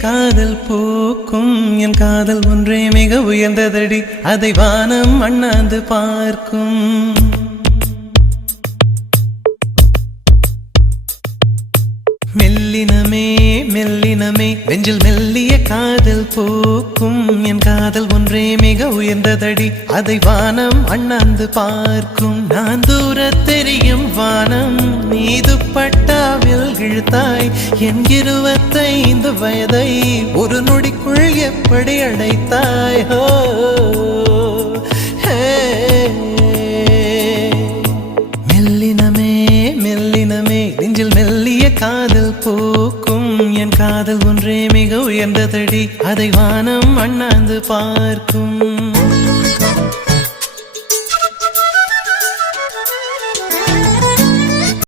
காதல் பூக்கும் என் காதல் ஒன்றே மிக உயர்ந்ததடி அதை வானம் அண்ணாந்து பார்க்கும் மெல்லினமே மெல்லினமே நெஞ்சில் மெல்லிய காதல் பூக்கும் என் காதல் ஒன்றே மிக உயர்ந்ததடி அதை வானம் அண்ணாந்து பார்க்கும் நான் தூர தெரியும் வானம் மீது பட்டாவில் இழுத்தாய் என் 25 வயதை ஒரு நொடிக்குள் எப்படி அடைத்தாய் ஹோ மெல்லினமே மெல்லினமே நெஞ்சில் மெல்லிய காதல் பூக்கும் என் காதல் ஒன்றே மிக உயர்ந்ததடி அதை வானம் அண்ணாந்து பார்க்கும்